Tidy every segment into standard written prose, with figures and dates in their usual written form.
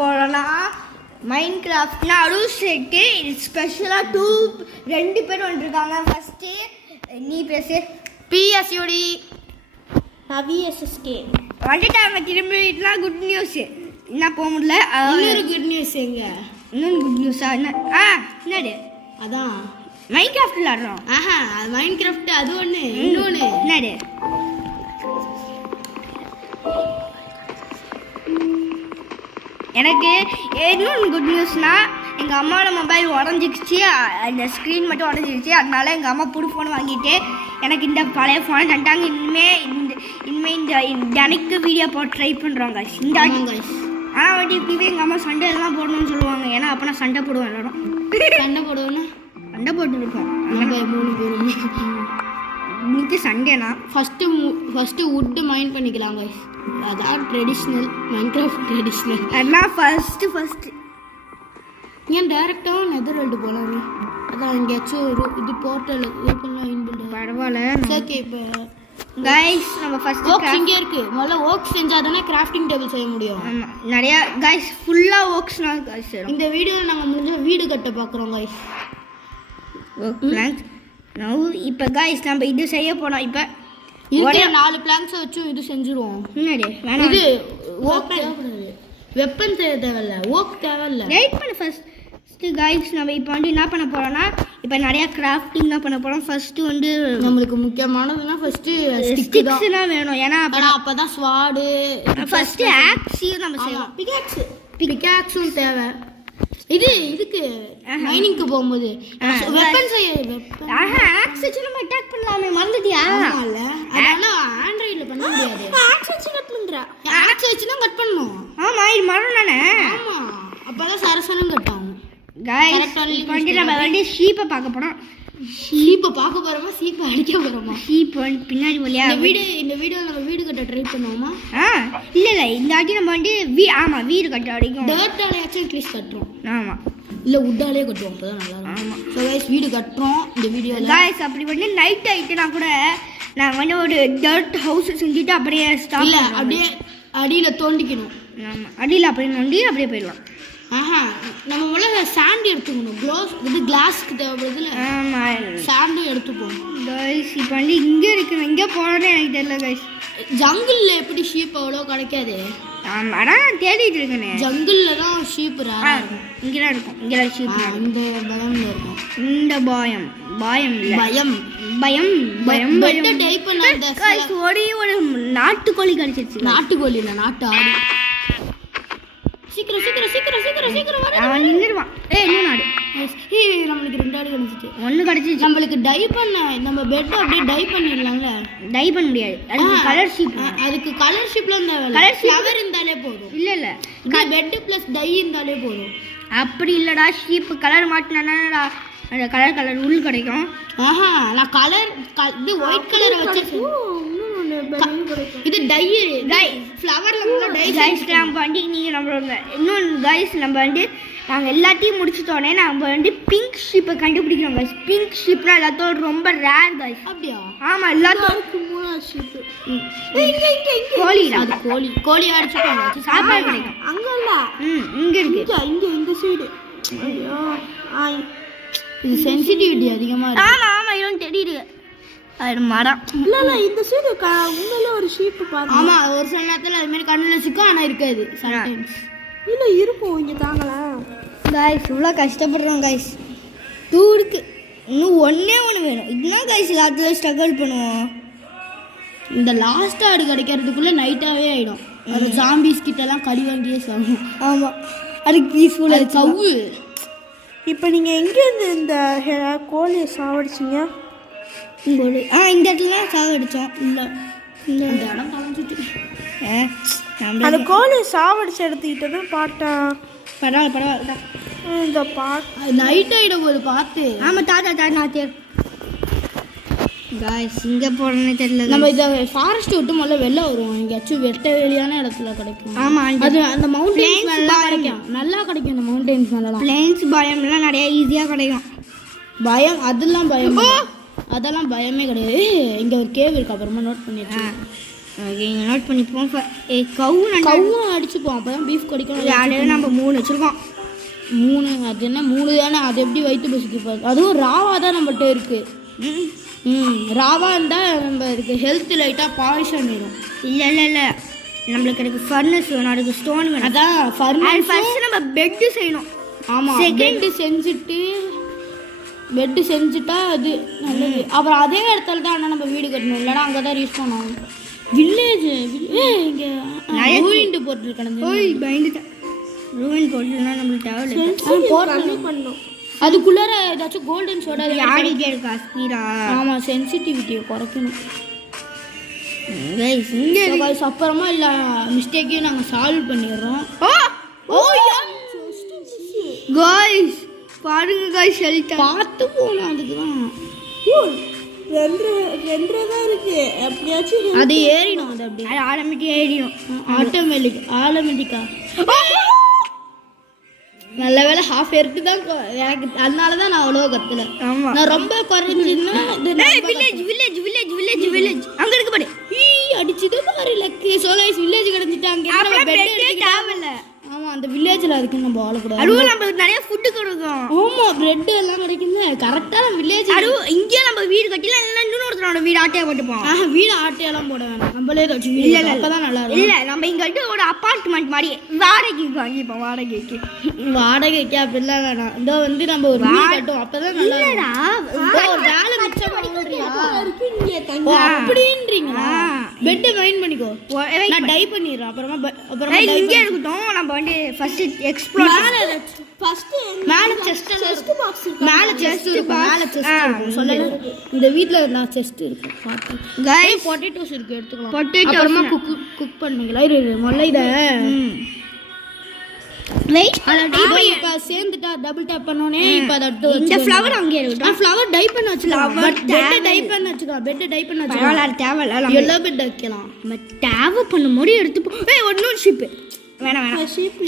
போகிறோன்னா மைன்கிராஃப்ட் நடு செட்டு ஸ்பெஷலாக 2 பேர் வந்துருக்காங்க. ஃபஸ்ட்டு நீ பேசு. பிஎஸ்யூடி விஎஸ்எஸ்கே வந்துட்டாங்க திரும்பிட்டுலாம். குட் நியூஸ் என்ன போக முடியல. இன்னொரு குட் நியூஸ் எங்க? இன்னொன்று குட் நியூஸா? என்ன என்னது? அதான் மைன்கிராஃப்ட் விளாடுறோம். மைன்கிராஃப்ட் அது ஒன்று. இன்னொன்று என்னது? எனக்கு இன்னொன்று குட் நியூஸ்னால் எங்கள் அம்மாவோட மொபைல் உடஞ்சிக்கிச்சு. அந்த ஸ்க்ரீன் மட்டும் உடஞ்சிக்கிச்சு. அதனால எங்கள் அம்மா புது ஃபோன் வாங்கிட்டு எனக்கு இந்த பழைய ஃபோனை தந்தாங்க. இனிமேல் இந்த அன்னைக்கு வீடியோ போட்டு ட்ரை பண்ணுறோங்க இந்த ஆனால் வந்து இப்போவே எங்கள் அம்மா சண்டை எல்லாம் போடணும்னு சொல்லுவாங்க. ஏன்னா அப்போ நான் சண்டை போடுவேன். எல்லாரும் சண்டை போடுவேன்னா சண்டை போட்டுருக்கோம். நம்ம 3 பேரும் இன்னைக்கு சண்டேனா ஃபஸ்ட்டு வுட்டு மைண்ட் பண்ணிக்கலாம் கைஸ். அதான் ட்ரெடிஷ்னல் மைன்கிராஃப்ட் ட்ரெடிஷ்னல். அதெல்லாம் ஃபஸ்ட்டு ஏன் டேரெக்டாக நெதர்வேல்டு போகலாமே? அதான் எங்கேயாச்சும் இது போர்ட்டல் ஓப்பன்லாம் இன்பில்ட். பரவாயில்ல. ஓகே இப்போ கைஸ் நம்ம ஃபர்ஸ்ட் ஓக்ஸ் இங்கே இருக்குது. முதல்ல ஓக்ஸ் செஞ்சால் தானே கிராஃப்டிங் டேபிள் செய்ய முடியும். ஆமாம் நிறையா கைஸ் ஃபுல்லாக ஓக்ஸ்னால் கைஸ் இந்த வீடியோவில் நாங்கள் முடிஞ்ச வீடு கட்ட பார்க்குறோம் கைஸ். இப்போ கைஸ் நம்ம இது செய்ய போனோம். இப்போ ஒரே 4 பிளாங்க்ஸை வச்சும் இது செஞ்சுருவோம். முன்னாடி இது ஓக் தேவைப்படுது. வெப்பன் தேவையில்ல, ஓக் தேவையில்ல. வெயிட் பண்ணு ஃபர்ஸ்ட்டு கைஸ். நம்ம இப்போ வந்து என்ன பண்ண போகிறோம்னா இப்போ நிறையா கிராஃப்டிங் தான் பண்ண போகிறோம். ஃபஸ்ட்டு வந்து நம்மளுக்கு முக்கியமானதுன்னா ஃபஸ்ட்டு ஸ்டிக்ஸ்லாம் வேணும். ஏன்னா அப்போ தான் ஸ்வாடு ஃபஸ்ட்டு ஆக்ஸையும் நம்ம செய்வோம். பிகாக்ஸும் தேவை. இதுக்கு மைனிங்க்கு போகும்போது வெப்பன் செய்ய ஆக்ஸ் வச்சு நம்ம அட்டாக் பண்ணலாமே. மறந்துட்டியா? இல்ல அதனால ஆண்ட்ராய்டில் பண்ண முடியாது. ஆக்ஸ் வச்சு கட் பண்ணுறா. ஆக்ஸ் வச்சு தான் கட் பண்ணணும். ஆமாம் இது மரம் தானே. ஆமாம் அப்போதான் சரசரம் கட் ஆகும். கைஸ் இப்போ வந்து நம்ம வந்து ஷீப்பை பார்க்க போகிறோம். ஷீப்பை பார்க்க போகிறோமா சீப்பை அடிக்க போகிறோமா? ஷீப் வந்து பின்னாடி வழியா இந்த வீடியோ நம்ம வீடு கட்ட ட்ரை பண்ணுவோமா? இல்லை இந்த வாட்டி நம்ம வந்து ஆமாம் வீடு கட்ட அடிக்கும். டர்ட்டாலேயாச்சும் அட்லீஸ்ட் கட்டுறோம். ஆமாம் இல்லை உட்டாலே கட்டுவோம். அப்போ தான் நல்லா இருக்கும். ஆமாம் ஸோ கைஸ் வீடு கட்டுறோம் இந்த வீடியோவில். கைஸ் அப்படி வந்து நைட் ஆகிட்டுனா கூட நாங்கள் வந்து ஒரு டர்ட் ஹவுஸ் செஞ்சுட்டு அப்படியே ஸ்டாப். இல்லை அப்படியே அடியில் தோண்டிக்கணும். ஆமாம் அடியில் அப்படியே நோண்டி அப்படியே போயிடலாம். நம்ம முதல்ல சாண்ட் எடுத்துக்கணும். கிளாஸ்க்கு தேவைப்படுதுல. சாண்டும் எடுத்துப்போம். கைஸ் இப்போ வந்து இங்கே இருக்கு. இங்கே போகிறோன்னு எனக்கு தெரியல கைஸ். ஜங்கிளில் எப்படி ஷீப் அவ்வளோ கிடைக்காது. ஆமாம் ஆனால் நான் தேடிட்டு இருக்கேனே. ஜங்கிளில் தான் ஷீப் இங்கெல்லாம் இருக்கும். இங்கெல்லாம் ஷீப் இந்த பயம்ல இருக்கும். இந்த பயம் இல்லை பயம் பயம் பயம் பயம் டைப் பண்ண கைஸ் ஒரே ஒரு நாட்டுக்கோழி கிடைச்சிருச்சு. நாட்டுக்கோழி இல்லை நாட்டு ஆடு. சீக்கிரம் அவன் நின்றுடுவான். இன்னும் நாடு நம்மளுக்கு 2 ஆடு கிடைச்சிச்சு. 1 கிடைச்சிச்சு. நம்மளுக்கு டை பண்ண நம்ம பெட் அப்படியே டை பண்ணிடலாம்ல. டை பண்ண முடியாது. அதுக்கு கலர் ஷீப். அதுக்கு கலர் ஷீப்லாம் தேவையில்ல. கலர் ஃப்ளவர் இருந்தாலே போதும். இல்லை பெட் ப்ளஸ் டை இருந்தாலே போதும். அப்படி இல்லைடா. ஷீப் கலர் மாட்டினாடா அந்த கலர் உள் கிடைக்கும். நான் கலர் இது ஒயிட் கலரை வச்சு இது டை ஃப்ளவர்ல டை கைஸ் நம்ம வந்து நீங்கள் நம்மளோட இன்னொன்று கைஸ் நம்ம வந்து நாங்கள் எல்லாத்தையும் முடிச்சுட்டோன்னே நம்ம வந்து பிங்க் ஷீப்பை கண்டுபிடிக்கிறோம் கைஸ். பிங்க் ஷீப்னா எல்லாத்தோட ரொம்ப ரேர் கைஸ். அப்படியா? ஆமாம் எல்லாத்தோட ஷீப்பு கோழி. அது கோழி அடிச்சுப்பாங்க. சாப்பாடு கிடைக்கும். அங்கே இல்லை இங்கே இருக்கு. இங்கே இந்த சைடு. இது சென்சிட்டிவிட்டி அதிகமாக இருக்கு. ஆமாம் இதுவும் தெரியுது. அது மரம் இல்லை இந்த சைடு உண்மையிலே ஒரு ஷீப்பு பார்த்து. ஆமாம் ஒரு சில நேரத்தில் அது மாதிரி கண்ணில் சிக்கும் ஆனால் இருக்காது. சம்டைம்ஸ் இல்லை இருக்கும். இங்கே தாங்கலாம் கைஸ் இவ்வளோ கஷ்டப்படுறோம் கைஸ். டூருக்கு இன்னும் ஒன்றே வேணும். இதுதான் கைஸ் எல்லாத்துல ஸ்ட்ரகிள் பண்ணுவோம். இந்த லாஸ்ட் ஆடு கிடைக்கிறதுக்குள்ளே நைட்டாகவே ஆகிடும். அது ஜாம்பிஸ் கிட்டலாம் கடி வாங்கியே சாகும். ஆமாம் அதுக்கு பீஸ்ஃபுல்லாக சவ்வு. இப்போ நீங்கள் எங்கேருந்து இந்த கோழியை சாவடிச்சிங்க? இந்த இடத்துல சாவடிச்சோம். இல்லை இந்த இடம் கலந்துட்டு அந்த கோழியை சாவடிச்சு எடுத்துக்கிட்டு தான் பாட்டா. பரவாயில்ல இந்த பாட்டு நைட் ஆகிடும் போது பார்த்து. ஆமாம் தாத்தா நான் கைஸ் இங்கே போகிறோன்னு தெரியல. நம்ம இதை ஃபாரஸ்ட் விட்டு முதல்ல வெளில வருவோம். எங்கேயாச்சும் வெட்ட வெளியான இடத்துல கிடைக்கும். ஆமாம் அது அந்த மவுண்டன்ஸ் மேலாம் கிடைக்கும். நல்லா கிடைக்கும். அந்த மவுண்டன்ஸ் மேலாம் பிளேன்ஸ் பயம்லாம் நிறையா ஈஸியாக கிடைக்கும். பயம் அதெல்லாம் பயமே கிடையாது. இங்கே ஒரு கேவ் இருக்கு. அப்புறமா நோட் பண்ணிடுறேன். ஓகே இங்கே நோட் பண்ணிப்போம் கவ்வும் அடிச்சுப்போம் அப்பதான் பீஃப் கிடைக்கும். யாரையும் நம்ம 3 வச்சுருக்கோம். 3 அது என்ன 3 தானே, அது எப்படி வயிற்று பசிக்கு போகுது. அதுவும் ராவா தான் நம்மகிட்ட இருக்கு. ராவா இருந்தால் நம்ம இதுக்கு ஹெல்த் லைட்டாக பாய்ஷன் வரும். இல்லை நம்மளுக்கு எனக்கு ஃபர்னஸ் வேணும், அதுக்கு ஸ்டோன் வேணும். அதான் ஃபர்ஸ்ட் நம்ம பெட்டு செய்யணும். ஆமாம், பெட்டு செஞ்சுட்டா அது நல்லது. அப்புறம் அதே இடத்துல தான் ஆனால் நம்ம வீடு கட்டணும், இல்லைனா அங்கே தான் ரீச் பண்ணணும். வில்லேஜ் இங்கே ரூயின்டு போர்ட்டல் கிடந்து பயந்துட்டேன். ரூயின் போர்ட்டல்னா நம்மளுக்கு தேவையில்லை பண்ணணும். அதுக்குள்ளார ஏதாச்சும் கோல்டன் சோடா யாடிக்கே இருக்கா ஸ்பீடா. ஆமாம், சென்சிட்டிவிட்டியை குறைக்கணும். அப்புறமா இல்லை மிஸ்டேக்கையும் நாங்கள் சால்வ் பண்ணிடுறோம். காய்ஸ் பாருங்க காய்ஸ், ஷெல்டர் பார்த்து போகணும். அதுக்கு தான் 2 தான் இருக்கு. எப்படியாச்சும் அது ஏறிடும். அது அப்படியே ஆட்டோமேட்டிக்காக ஏறிடும். ஆட்டோமேட்டிக்கா நல்ல வேலை ஹாஃப் ஏறிட்டு தான் எனக்கு, அதனால தான் நான் அவ்வளோ கத்தல. ஆமாம், நான் ரொம்ப குறைஞ்சின்னா வில்லேஜ் அங்கே இருக்கு பாரு. அடிச்சுட்டு பாரு லக்கு. சோகைஸ் வில்லேஜ் கிடந்துட்டாங்க. தேவையில்ல. ஆமாம், அந்த வில்லேஜில் அதுக்கு நம்ம வாழக்கூடாது. அதுவும் நம்மளுக்கு நிறைய ஃபுட்டு கொடுக்கும். ஆமாம், பிரெட் எல்லாம் கிடைக்குங்க கரெக்டாக வில்லேஜ். அதுவும் இங்கே நம்ம வீடு கட்டிலாம் இல்லை, இன்னொருத்தரோட வீடு ஆட்டையாக போட்டுப்போம். வீடு ஆட்டையெல்லாம் போட வேணாம், நம்மளே வச்சு வீடு. இல்லை அப்போ தான் நல்லா இருக்கும். இல்லை நம்ம இங்கே ஒரு அப்பார்ட்மெண்ட் மாதிரி வாடகைக்கு வாங்கிப்போம். வாடகைக்கு அப்படிலாம் வேணாம். இதோ வந்து நம்ம ஒரு வீடு கட்டும், அப்போ தான் நல்லா வேலை மிச்சம் அப்படின்றீங்களா? பெட்டை மைண்ட் பண்ணிக்கோ, நான் டை பண்ணிடுறேன். அப்புறமா இங்கே இருக்கட்டும். நம்ம வந்து ஃபர்ஸ்ட் எக்ஸ்ப்ளோர் மேலே செஸ்ட் பாக்ஸ் இருக்கு. மேலே செஸ்ட் இருக்கும். சொல்லல இந்த வீட்டில் நான் செஸ்ட் இருக்கு. பார்த்து பொட்டேட்டோஸ் இருக்கு, எடுத்துக்கலாம். அப்புறமா குக் பண்ணுங்களா? முதல்ல இதை இப்போ சேர்ந்துட்டா டபுள் டேப் பண்ணோனே இப்போ அதை இந்த ஃப்ளவர் அங்கே இருக்கட்டும். ஃப்ளவர் டை பண்ண வச்சுக்கலாம். பெட்டை டை பண்ண வச்சுக்கலாம். தேவையில்ல, எல்லோ பெட் வைக்கலாம். நம்ம தேவை பண்ணும்போது எடுத்துப்போம். ஒன்றும் ஷிப்பு வேணாம் ஷீப்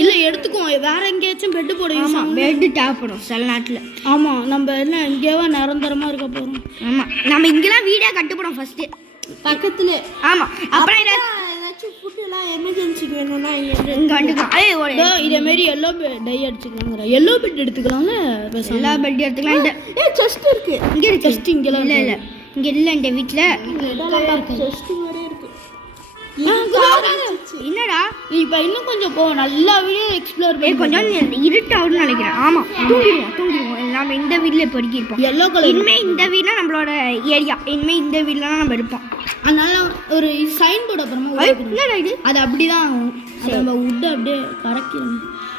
இல்லை எடுத்துக்குவோம். வேற எங்கேயாச்சும் பெட்டு போட யூஸ் ஆகும். பெட்டு தேவைப்படும் சில நாட்டில். ஆமாம், நம்ம என்ன இங்கேவா நிரந்தரமாக இருக்க போகிறோம். ஆமாம், நம்ம இங்கெல்லாம் வீடே கட்டுப்படும் ஃபர்ஸ்ட்டு பக்கத்துல. ஆமாம், அப்புறம் ஏதாச்சும் ஃபுட்டுலாம் எமர்ஜென்சிக்கு வேணும்னா இங்கே வந்துக்கலாம். இதே மாதிரி எல்லோ டை அடிச்சுக்கலாங்கிற. எல்லோ பெட் எடுத்துக்கலாம்ல. எல்லா பெட் எடுத்துக்கலாம். செஸ்ட் இருக்கு இங்கே. செஸ்ட் இங்கெல்லாம் இல்லை இங்கே இல்லை. இந்த வீட்டில் செஸ்ட் மாதிரியே இருக்கு. என்னடா இப்போ இன்னும் கொஞ்சம் போ, நல்லாவே எக்ஸ்ப்ளோர் பண்ணி. கொஞ்சம் இருட்டாகும்னு நினைக்கிறேன். ஆமாம், தூங்கிடுவோம். நம்ம இந்த வீட்டில் இப்போ இருப்போம். Yellow colour. இனிமேல் இந்த வீடுலாம் நம்மளோட ஏரியா. இனிமேல் இந்த வீட்டில் நம்ம இருப்போம். அதனால ஒரு சைன் போர்டு அப்புறமா என்னடா இது, அது அப்படிதான் ஆகும். நம்ம வுட்டு அப்படியே கரெக்டாக.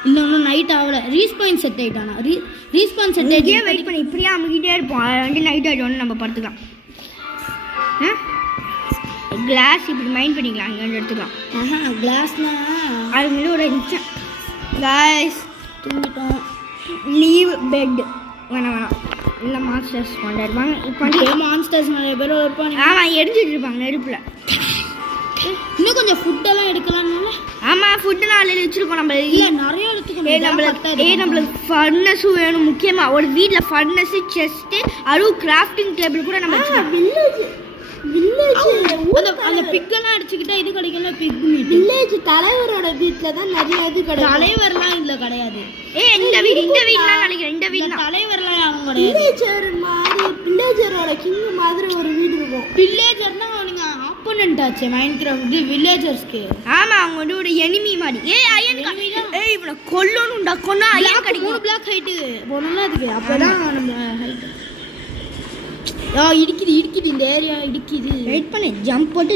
இன்னொன்று நைட் ஆகலை. ரீஸ்பாயின் செட் ஆகிட்டானா? ரீஸ்பாயின் செட் ஆகிட்டே வெயிட் பண்ணி இப்படியே அமைக்கிட்டே இருப்போம். அது வந்து நைட் ஆகிட்டோன்னு நம்ம படுத்துக்கலாம். கிளாஸ் இப்படி மைண்ட் பண்ணிக்கலாம். அங்கே எடுத்துக்கலாம். கிளாஸ்னா அது மேலே ஒரு நிமிஷம். கிளாஸ் தூங்கிட்டோம். லீவ் பெட் வேணாம். இல்லை மான்ஸ்டர்ஸ் கொண்டாடுவாங்க. இப்போ வந்து மான்ஸ்டர்ஸ் நிறைய பேர் இருப்பாங்க. ஆமாம், எரிஞ்சிட்டு இருப்பாங்க நெருப்பில். இன்னும் கொஞ்சம் ஃபுட்டெல்லாம் எடுக்கலாம்ல. ஆமாம், ஃபுட்டு நாளில் வச்சுருக்கோம். நம்ம இல்லை நிறைய எடுத்துக்கணும். நம்மளுக்கு ஃபர்னஸும் வேணும் முக்கியமாக. ஒரு வீட்டில் ஃபர்னஸு, செஸ்ட்டு, அதுவும் கிராஃப்டிங் டேபிள் கூட நம்ம வச்சுக்கலாம். அந்த பிக்கெல்லாம் அடிச்சுக்கிட்டா இது கிடைக்கல. பிக் மீட் வில்லேஜ் தலைவரோட வீட்டில் தான் நிறைய இது கிடையாது. தலைவர்லாம் இதில் கிடையாது. இந்த வீட்லாம் நினைக்கிறேன். இந்த வீடு தலைவர்லாம் யாரும் கிடையாது. வில்லேஜர் மாதிரி, வில்லேஜரோட கிங் மாதிரி ஒரு வீடு இருக்கும். வில்லேஜர்னா அவனுங்க ஆப்போனன்ட் ஆச்சு மைண்ட் கிராஃப்ட் வில்லேஜர்ஸ்க்கு. ஆமாம், அவங்க வந்து ஒரு எனிமி மாதிரி. இவனை கொல்லணும்டா. கொன்னா அயன் கிடைக்கும். 3 பிளாக் ஹைட்டு போனோம்னா அதுக்கு அப்போதான் நம்ம ஹைட். இடிக்குது இந்த ஏரியா இடிக்குது. வெயிட் பண்ணு. ஜம்ப் போட்டு.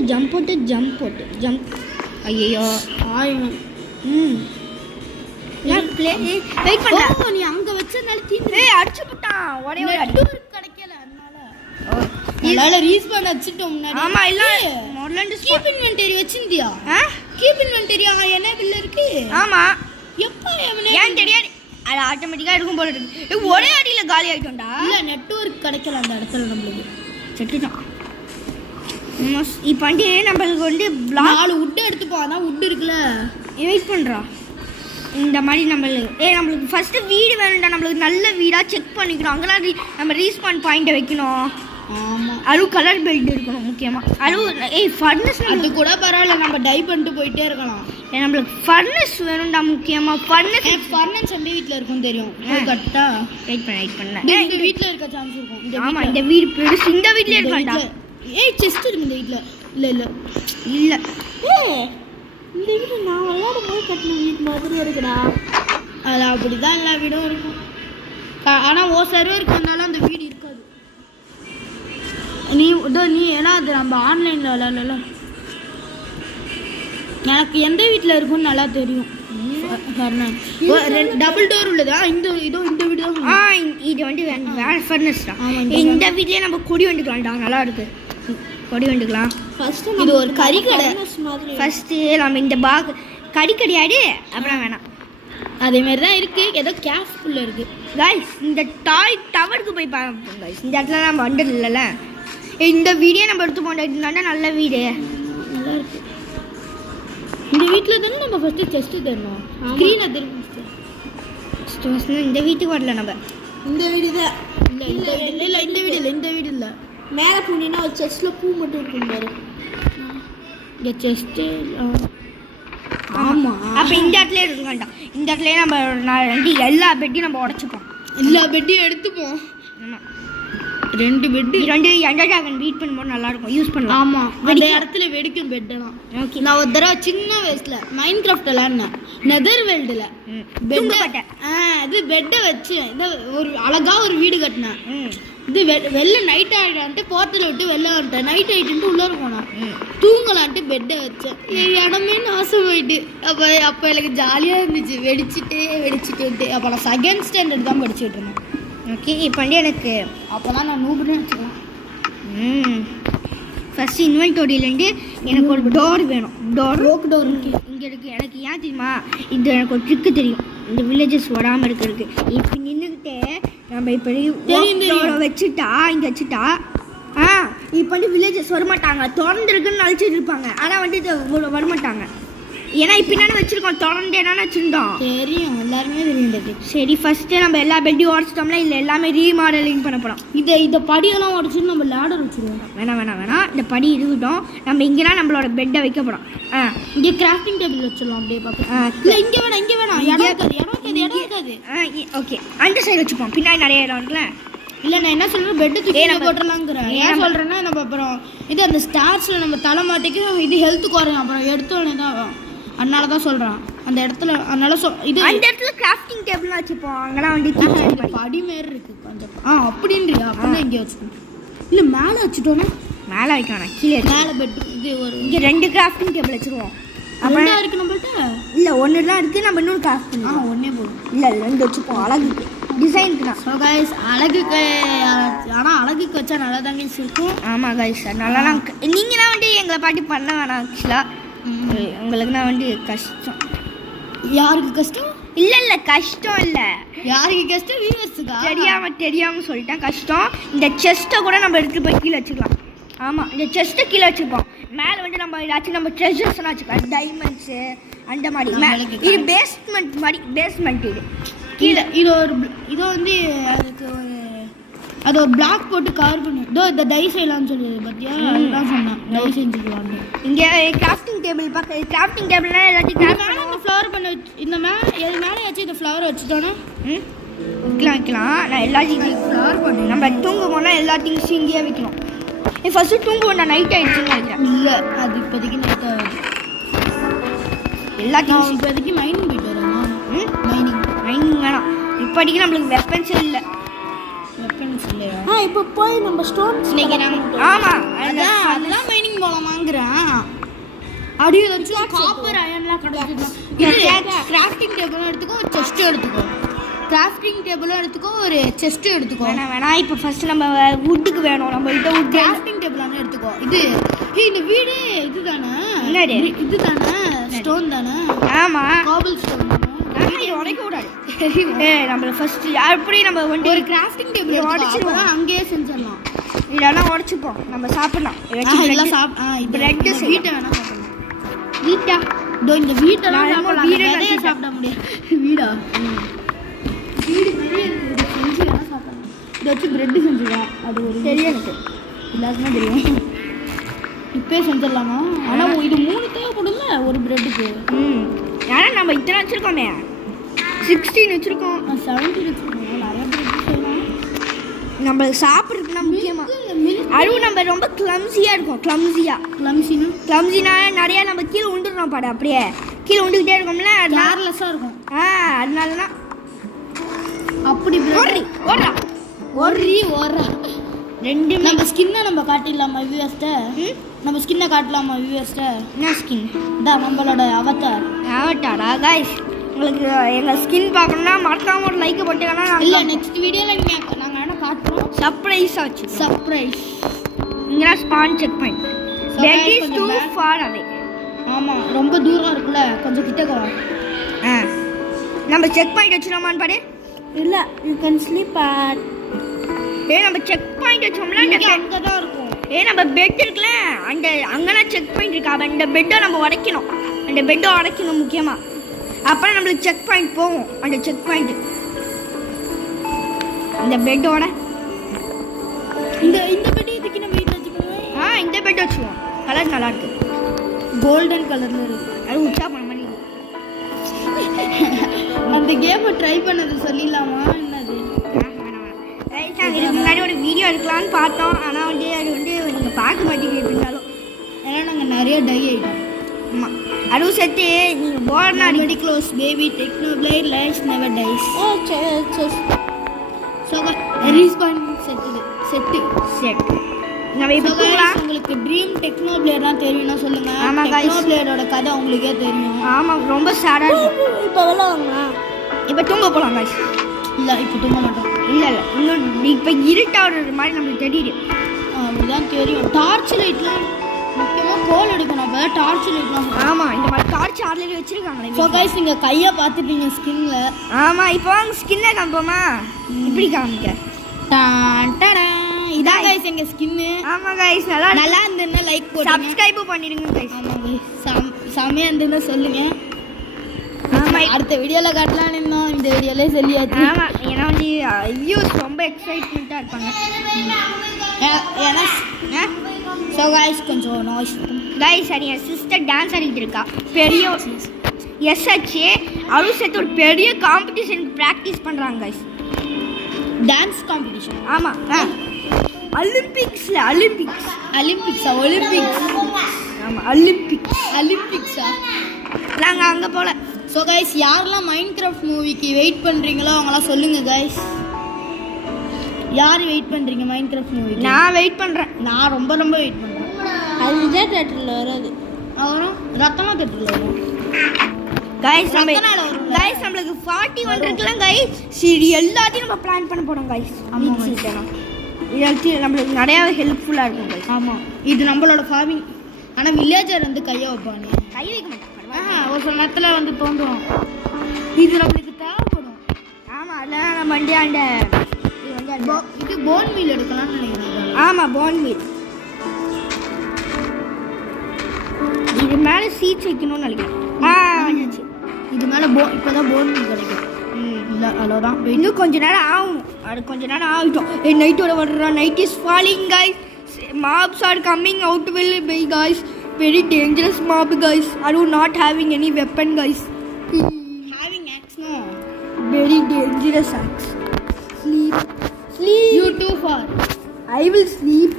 ஐயோ ஆயிரம். வெயிட் பண்ணு. நீ அங்கே வச்சதுனால அடிச்சு போட்டான். ஒரே ஒரு அடி கிடைக்கல. அதனால ரீஸ்பான் அடிச்சிட்டோம் முன்னாடி. ஆமா, இல்ல முதல்ல கீப் இன்வென்டரி வச்சிருந்தியா? கீப் இன்வென்டரி என்ன பில்ல இருக்கு? ஆமா. எப்போ ஏன் தெரியாது. அது ஆட்டோமேட்டிக்கா இருக்கும் போல இருக்கு. ஒரே அடியில காலி ஆயிட்டோம்டா. இல்ல நெட்வொர்க் கிடைக்கல அந்த இடத்துல. நம்மளுக்கு செட்டுதான். இப்போ வந்து நம்மளுக்கு வந்து 4 வுட் எடுத்துப்போம். அதான் வுட் இருக்குல்ல. வெயிட் பண்ணுறா. இந்த மாதிரி நம்மளுக்கு ஃபஸ்ட்டு வீடு வேணும்டா. நம்மளுக்கு நல்ல வீடாக செக் பண்ணிக்கணும். அங்கெல்லாம் நம்ம ரீஸ்பான் பாயிண்ட்டை வைக்கணும். ஆமாம், அதுவும் கலர் பெல்ட் இருக்கணும் முக்கியமாக. அதுவும் ஃபர்னஸ் அது கூட பரவாயில்ல, நம்ம டை பண்ணிட்டு போயிட்டே இருக்கலாம். நம்மளுக்கு ஃபர்னஸ் வேணும்டா முக்கியமாக. ஃபர்னஸ் எந்த வீட்டில் இருக்கும் தெரியும், கரெக்டா வெயிட் பண்ண இந்த வீட்டில் இருக்க சான்ஸ் இருக்கும். ஆமாம், இந்த வீடு பெருசு, இந்த வீட்லேயே இருக்காண்டா. செஸ்ட் இருக்கு இந்த வீட்டில். இல்லை இந்த வீடு நான் விளையாடும் போது கட்டின வீட்டு மாதிரி இருக்குடா. அது அப்படிதான் எல்லா வீடும் இருக்கும். ஆனால் சர்வருக்கு வந்தாலும் அந்த வீடு இருக்காது. நீ ஏன்னா அது நம்ம ஆன்லைனில் விளையாடல. எனக்கு எந்த வீட்டில் இருக்குன்னு நல்லா தெரியும். டபுள் டோர் உள்ளதா? இந்த வீடு தான். இது வந்து வேற ஃபர்னஸ் தான். இந்த வீட்லயே நம்ம கொடி வந்துக்கலாம்டா, நல்லா இருக்கு. கொடி வந்துக்கலாம். இது ஒரு கறிக்கடை. ஃபர்ஸ்ட் நம்ம இந்த கறிக்கடையாடு அப்புறம் வேணாம். அதே மாதிரி தான் இருக்கு. ஏதோ கேஃப்குள்ள இருக்கு. கைஸ் இந்த டாய் டவருக்கு போய் பார்ப்போம் கைஸ். இந்த இடத்துல நம்ம வண்டது இல்லைல்ல. இந்த வீடியோ நம்ம எடுத்து போட்டோம்னா நல்ல வீடு நல்லா இருக்கு. இந்த வீட்டில் தானே நம்ம ஃபர்ஸ்ட் செஸ்ட் தரணும். ஸ்க்ரீனை திரும்ப இந்த வீட்டுக்கு வரல நம்ம. இந்த வீடு தான். இந்த வீடு இல்லை. மேலே போனீங்கன்னா ஒரு செஸ்ட்டில் பூ மட்டும் இருக்கும் பாரு. இந்த செஸ்ட்டு. ஆமாம், அப்போ இந்த இடத்துல இருக்க வேண்டாம். இந்த இடத்துல நம்ம எல்லா பெட்டையும் நம்ம உடச்சிப்போம். எல்லா பெட்டையும் எடுத்துப்போம். ஆமாம், 2 பெட்டு. 2 எண்டர் டிராகன் பீட் பண்ணும்போது நல்லா இருக்கும், யூஸ் பண்ணலாம். ஆமாம், அந்த இடத்துல வெடிக்கும் பெட்டெல்லாம். ஓகே, நான் ஒரு தடவை சின்ன வயசில் மைண்ட் கிராஃப்ட் விளாட்னேன். நெதர் வேர்ல்டில் பெட்டை இது பெட்டை வச்சு ஒரு அழகா ஒரு வீடு கட்டினேன். இது வெளில நைட் ஆகிடான்ட்டு போர்ட்டல் விட்டு வெளில வந்துட்டேன். நைட் ஆகிட்டு உள்ளே போனேன். தூங்கலான்ட்டு பெட்டை வச்சேன். இடமே நாசம் போயிட்டு. அப்போ எனக்கு ஜாலியாக இருந்துச்சு. வெடிச்சுட்டு அப்போ நான் 2nd ஸ்டாண்டர்ட் தான் படிச்சுட்டு இருந்தேன். ஓகே, இப்போ வந்து எனக்கு அப்போ தான் நான் நூபுன்னு வச்சுக்கலாம். ஃபஸ்ட்டு இன்வென்டோரியிலேருந்து எனக்கு ஒரு டோர் வேணும். ரோக் டோர் இங்கே இருக்குது. எனக்கு ஏன் தெரியுமா, இது எனக்கு ஒரு ட்ரிக்கு தெரியும் இந்த வில்லேஜஸ் வராமல் இருக்கிறதுக்கு. இப்போ நின்றுக்கிட்டே நம்ம இப்படி வச்சுட்டா இங்கே வச்சுட்டா இப்போ வந்து வில்லேஜஸ் வரமாட்டாங்க. திறந்துருக்குன்னு நினச்சிட்டு இருப்பாங்க, ஆனால் வந்து இது வரமாட்டாங்க. ஏன்னா இப்போ என்னென்ன வச்சுருக்கோம், திறந்து என்னென்ன வச்சுருந்தோம் தெரியும், எல்லாருமே தெரியும். சரி, ஃபஸ்ட்டு நம்ம எல்லா பெட்டையும் உடச்சிட்டோம்ல, இல்லை எல்லாமே ரீமாடலிங் பண்ண போகிறோம். இந்த படியெல்லாம் உடச்சிட்டு நம்ம லேடர் வச்சுருவோம். வேணாம், இந்த படி இருக்கட்டும். நம்ம இங்கேனா நம்மளோட பெட்டை வைக்க போகிறோம். இங்கே கிராஃப்டிங் டேபிள் வச்சிடலாம் அப்படியே பார்க்க. இல்லை, இங்கே வேணாம். இடம் இருக்காது. ஓகே, அந்த சைடு வச்சுப்போம். பின்னாடி நிறைய இடம் இருக்குல்ல. இல்லை, நான் என்ன சொல்கிறேன், பெட்டு தூக்கி போட்டுடலாங்கிறேன். ஏன் சொல்கிறேன்னா, நம்ம அப்புறம் இது அந்த ஸ்டார்ஸில் நம்ம தலை மாட்டிக்கு இது ஹெல்த் குறையும். அப்புறம் எடுத்தோடனே தான், அதனால தான் சொல்கிறேன் அந்த இடத்துல. அதனால இது அந்த இடத்துல கிராஃப்டிங் டேபிள் வச்சுப்போம். அங்கெல்லாம் வந்து படி மாரி இருக்குது கொஞ்சம். அப்படின்றியா? அப்படின்னா இங்கே வச்சுக்கணும். இல்லை, மேலே வச்சுட்டோன்னா மேலே வைக்கணும், கீழே மேலே பெட்டு. இது ஒரு இங்கே 2 கிராஃப்டிங் டேபிள் வச்சுருவோம். அப்படின்னா இருக்குது நம்மள்ட்ட. இல்லை, 1 தான் இருக்குது. நம்ம இன்னொரு கிராஃப்ட் பண்ணலாம். ஒன்றே போதும். இல்லை, 2 வச்சுப்போம். அழகுக்கு, டிசைனுக்கு தான். ஸோ கைஸ், அழகுக்கு, ஆனால் அழகுக்கு வச்சா நல்லா தாங்க இருக்கும். ஆமாம் கைஸ், நல்லாலாம். நீங்களாம் வந்து எங்களை பாட்டி பண்ண வேணாம். ஆக்சுவலாக உங்களுக்குனா வந்து கஷ்டம். யாருக்கு கஷ்டம்? இல்லை கஷ்டம் இல்லை. யாருக்கு கஷ்டம்? வீவர்ஸுக்கா? தெரியாமல் சொல்லிட்டேன். கஷ்டம். இந்த செஸ்ட்டை கூட நம்ம எடுத்துகிட்டு போய் கீழே வச்சுக்கலாம். ஆமாம், இந்த செஸ்ட்டை கீழே வச்சுப்போம். மேலே வந்து நம்ம ஏதாச்சும் நம்ம ட்ரெஷர்ஸ்லாம் வச்சுக்கலாம், டைமண்ட்ஸு அந்த மாதிரி. இது பேஸ்மெண்ட் மாதிரி. பேஸ்மெண்ட் இது கீழே. இது வந்து அதுக்கு அது ஒரு பிளாக் போட்டு கவர் பண்ணி இந்த டை செய்யலாம்னு சொல்லுது பார்த்தியா? அதுதான் சொன்னேன், டை செஞ்சுக்கலாம்னு. இங்கே கிராஃப்டிங் டேபிள் பார்க்க. கிராஃப்டிங் டேபிள்னா எல்லாத்தையும் இந்த ஃப்ளவர் பண்ண இந்த மேலே வச்சு இந்த ஃப்ளவர் வச்சுட்டோன்னா வைக்கலாம். நான் எல்லாத்தையும் ஃப்ளவர் பண்ணேன். நம்ம தூங்க போனால் எல்லாத்தையும் இங்கேயே வைக்கணும். ஃபஸ்ட்டு தூங்குவோம். நான் நைட் ஆகிடுச்சுன்னு நினைக்கிறேன். இல்லை, அது இப்போதைக்கு நைட் ஆகுது. எல்லாத்தையும் இப்போதைக்கு மைனிங் போயிட்டு வரோம். மைனிங் வேணாம். இப்போதைக்கு நம்மளுக்கு வெப்பன்ஸே இல்லை. இப்போ போய் நம்ம ஸ்டோன்ஸ் ஆமாம், அதெல்லாம் மைனிங் போகலாமாங்கிறேன். அப்படியே வச்சு காப்பர் அயன்லாம் கிடைச்சிடும். கிராஃப்டிங் டேபிளும் எடுத்துக்கோ, ஒரு செஸ்ட்டும் எடுத்துக்கோ. கிராஃப்டிங் டேபிளும் எடுத்துக்கோ, ஒரு செஸ்ட்டும் எடுத்துக்கோ. வேணாம். இப்போ ஃபஸ்ட்டு நம்ம வுட்டுக்கு வேணும். நம்ம கிட்ட வுட் கிராஃப்டிங் டேபிளானே எடுத்துக்கோ. இந்த வீடு இதுதானே? இதுதானே ஸ்டோன் தானே? ஆமாம், காபிள் ஸ்டோன். உடைக்க கூடாது. நம்ம ஃபர்ஸ்ட் அப்படி நம்ம வந்து ஒரு கிராஃப்டிங் டேபிள் உடைச்சிருவோம். அங்கேயே செஞ்சிடலாம். இதெல்லாம் உடைச்சுப்போம். நம்ம சாப்பிடலாம். பிரெட் வீட்டை வேணா சாப்பிடலாம். வீட்டா இந்த வீட்டெல்லாம் சாப்பிட முடியாது. வீடா? வீடு பெரிய செஞ்சு வேணா சாப்பிடலாம். இதை வச்சு பிரெட்டு செஞ்சுக்கலாம். அது ஒரு தெரியும் எனக்கு. எல்லாருக்குமே தெரியும். இப்போயே செஞ்சிடலாமா? ஆனால் இது 3 தேவைப்படும்ல ஒரு ப்ரெட்டுக்கு. ஏன்னா நம்ம இத்தனை வச்சுருக்கோமே, 16 வச்சுருக்கோம், 17 வச்சுருக்கோம். நிறைய ப்ரெட் செய்யலாம். நம்ம சாப்பிட்றதுக்குனா முக்கியமாக அதுவும் நம்ம ரொம்ப கிளம்ஸியாக இருக்கும். கிளம்ஸினா நிறையா நம்ம கீழே உண்டுறோம் பாடு, அப்படியே கீழே உண்டுக்கிட்டே இருக்கோம்ல, கேர்லெஸ்ஸாக இருக்கும். அதனால தான் அப்படி ஓடுறா ரெண்டு. நம்ம ஸ்கின்னை நம்ம காட்டிடலாமா வியூவர்ஸ்ட்ட? நம்ம ஸ்கின்னை காட்டலாமா வியூவர்ஸ்ட்ட? என்ன ஸ்கின்? இதான் நம்மளோட அவதாரா கைஸ். உங்களுக்கு எங்கள் ஸ்கின் பார்க்கணுன்னா மறக்காம ஒரு லைக் போட்டுக்கன்னா. இல்லை, நெக்ஸ்ட் வீடியோவில் நாங்கள் என்ன காட்டுறோம், சர்ப்ரைஸாக வச்சு. சர்ப்ரைஸ். இங்கே spawn checkpoint. That is too far away. ஆமாம், ரொம்ப தூரம் இருக்குல்ல, கொஞ்சம் கிட்டக்க வா. நம்ம செக் பாயிண்ட் வச்சுருவோமான்னு பாரு. இல்லை, யூ கேன் ஸ்லீப் அட். நம்ம செக் பாயிண்ட் வச்சோம்னா அங்கே தான் இருக்கும். நம்ம பெட் இருக்குல்ல, அங்கெல்லாம் செக் பாயிண்ட் இருக்கா. அந்த பெட்டை நம்ம உடைக்கணும். அந்த பெட்டை உடைக்கணும் முக்கியமாக. அப்புறம் நம்மளுக்கு செக் பாயிண்ட் போகும். அந்த செக் பாயிண்ட் இந்த பெட்டோட இந்த பெட் இதுக்கு நம்ம வீட்டில் வச்சுக்கணும். இந்த பெட் வச்சுக்குவோம். கலர் நல்லா இருக்கு, கோல்டன் கலரில் இருக்கு. அது உச்சா பண்ண மாதிரி. அந்த கேமை ட்ரை பண்ணது சொல்லிடலாமா? என்னது இதுக்கு முன்னாடி ஒரு வீடியோ எடுக்கலான்னு பார்த்தோம். ஆனால் அது நீங்கள் பார்க்க மாட்டீங்க இருந்தாலும். ஏன்னா நாங்கள் நிறைய டை ஆகிட்டோம். ஆமாம், அதுவும் சேர்த்து நீங்கள் போர்னா very close baby Technoblade lights never dies. Respawn set நம்ம இப்போ உங்களுக்கு ட்ரீம் டெக்னோபிளேட்லாம் தெரியும்னா சொல்லுங்க. ஆமாம், டெக்னோபிளேடோட கதை உங்களுக்கே தெரியும். ஆமாம், ரொம்ப சேடாக இருக்கும். இப்போ விளாடுங்க. இப்போ தூங்க போகலாம் காய்ஸ். இல்லை, இப்போ தூங்க மாட்டோம். இல்லை இன்னும் இப்போ இருட்டாடுற மாதிரி நம்மளுக்கு தெரியுது. அப்படிதான் தெரியும். டார்ச் லைட்லாம் முக்கியமாக கோல் எடுக்கணும். அப்போ தான் டார்ச் லைட்லாம். ஆமாம், இந்த மாதிரி டார்ச் ஆர்டர் வச்சுருக்காங்களே. ஸோ கைஸ், நீங்கள் கையை பார்த்துப்பீங்க ஸ்கின்ல. ஆமாம், இப்போ வாங்க ஸ்கின்னை காமிப்போமா? இப்படி காமிக்க. இதான் கைஸ் எங்கள் ஸ்கின்னு. ஆமாம் கைஸ், நல்லா இருந்துன்னா லைக் போட்டு சப்ஸ்கிரைபும் பண்ணிடுங்க கைஸ். ஆமாம் கைஸ், செம்மையாக இருந்துன்னா சொல்லுங்கள். ஆமாம், அடுத்த வீடியோவில் காட்டலான்னு இருந்தோம், இந்த வீடியோலே சொல்லியாச்சு. ஆமாம், ஏன்னா வியூஸ் ரொம்ப எக்ஸைட்மெண்ட்டாக இருப்பாங்க. ஏன்னா ஸோ கைஸ் கொஞ்சம் நாய்ஸ் கைஸ். அது என் சிஸ்டர் டான்ஸ் ஆடிட்டு இருக்கா. பெரிய எஸ்ஹெச்ஏ அவளும் சேர்த்து ஒரு பெரிய காம்படிஷனுக்கு ப்ராக்டிஸ் பண்ணுறாங்க கைஸ். Dance competition. ஆமாம், ஒலிம்பிக்ஸா? ஆமாம், ஒலிம்பிக்ஸா? நாங்கள் அங்கே போகல. ஸோ கைஸ், யாரெல்லாம் மைன்கிராஃப்ட் மூவிக்கு வெயிட் பண்ணுறீங்களோ அவங்களாம் சொல்லுங்கள் கைஸ். யார் வெயிட் பண்ணுறீங்க மைன்கிராஃப்ட் மூவிக்கு? நான் வெயிட் பண்ணுறேன். நான் ரொம்ப வெயிட் பண்ணுறேன். அது விஜய் தேட்டரில் வராது, அவரும் ரத்தமா தேட்டரில் வரும். கைஸ் நம்மளுக்கு 41 இருக்கலாம் கைஸ். சரி, எல்லாத்தையும் நம்ம பிளான் பண்ண போகிறோம் கைஸ். நம்மளுக்கு நிறையா ஹெல்ப்ஃபுல்லாக இருக்கும் கைஸ். ஆமாம், இது நம்மளோட ஃபார்மிங். ஆனால் வில்லேஜர் வந்து கையை வைப்பாங்க, கை வைக்க மாட்டேன். ஒரு சில நேரத்தில் வந்து தோன்றும். இது நம்மளுக்கு தேவைப்படும். ஆமாம், அதெல்லாம் நம்ம இது போன் மீல் எடுக்கலாம்னு நினைக்கிறேன். ஆமாம், போன் மீல். இது மேலே சீட்ஸ் வைக்கணும்னு நினைக்கிறேன். வந்துச்சு. இது மேலே இப்போ தான் போன் மீல் கிடைக்கும். இல்லை, அவ்வளோதான். இன்னும் கொஞ்ச நேரம் ஆகும். அது கொஞ்ச நேரம் ஆகிட்டோம். நைட்டோட வர்றோம். Night is falling guys. Mobs are coming out will be guys. Very dangerous mob guys. Are you not having any weapon guys? Having axe no. Very dangerous axe. Sleep. You too far. I will sleep.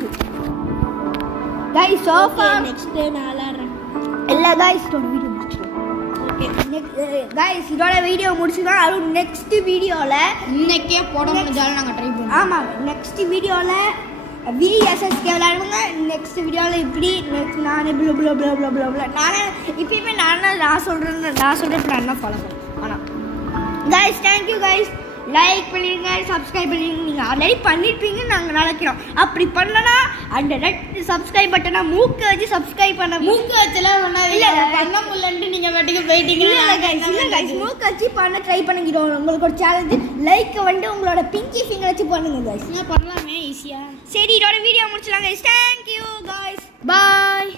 Guys, so far. next day நான் விளாட்றேன். எல்லா guys இதோட video முடிச்சிடும். Okay, guys இதோட video முடிச்சிடும். அது next வீடியோவில் இன்னைக்கே போட முடிஞ்சாலும் நாங்கள் ட்ரை பண்ணுவோம். ஆமாம், நெக்ஸ்ட் வீடியோவில் VSSK விளையாடுவாங்க. நெக்ஸ்ட் வீடியோவில் இப்படி நானே நானே இப்பயுமே நான் சொல்கிறேன் பிளான் தான் ஃபாலோ பண்ணுவேன். ஆனால் கைஸ், தேங்க்யூ கைஸ். லைக் பண்ணிடுங்க, சப்ஸ்கிரைப் பண்ணிடுங்க. நீங்கள் ஆல்ரெடி பண்ணியிருப்பீங்கன்னு நாங்கள் நினைக்கிறோம். அப்படி பண்ணனா அந்த ரெட் சப்ஸ்கிரைப் பட்டனை மூக்கு வச்சு சப்ஸ்கிரைப் பண்ண. மூக்கு வச்சுலாம் இல்லை பண்ண முடியலன்ட்டு நீங்கள் பாட்டுக்கு போயிட்டீங்க. இல்லை கைஸ், மூக்கு வச்சு பண்ண ட்ரை பண்ணிக்கிறோம். உங்களுக்கு ஒரு சேலஞ்சு. லைக் உங்களோட பிங்கி ஃபிங்கர் வச்சு பண்ணுங்க கைஸ். பண்ணலாமே ஈஸியாக. சரி, இதோட வீடியோ முடிச்சலாம் கைஸ். Thank you guys. பாய்.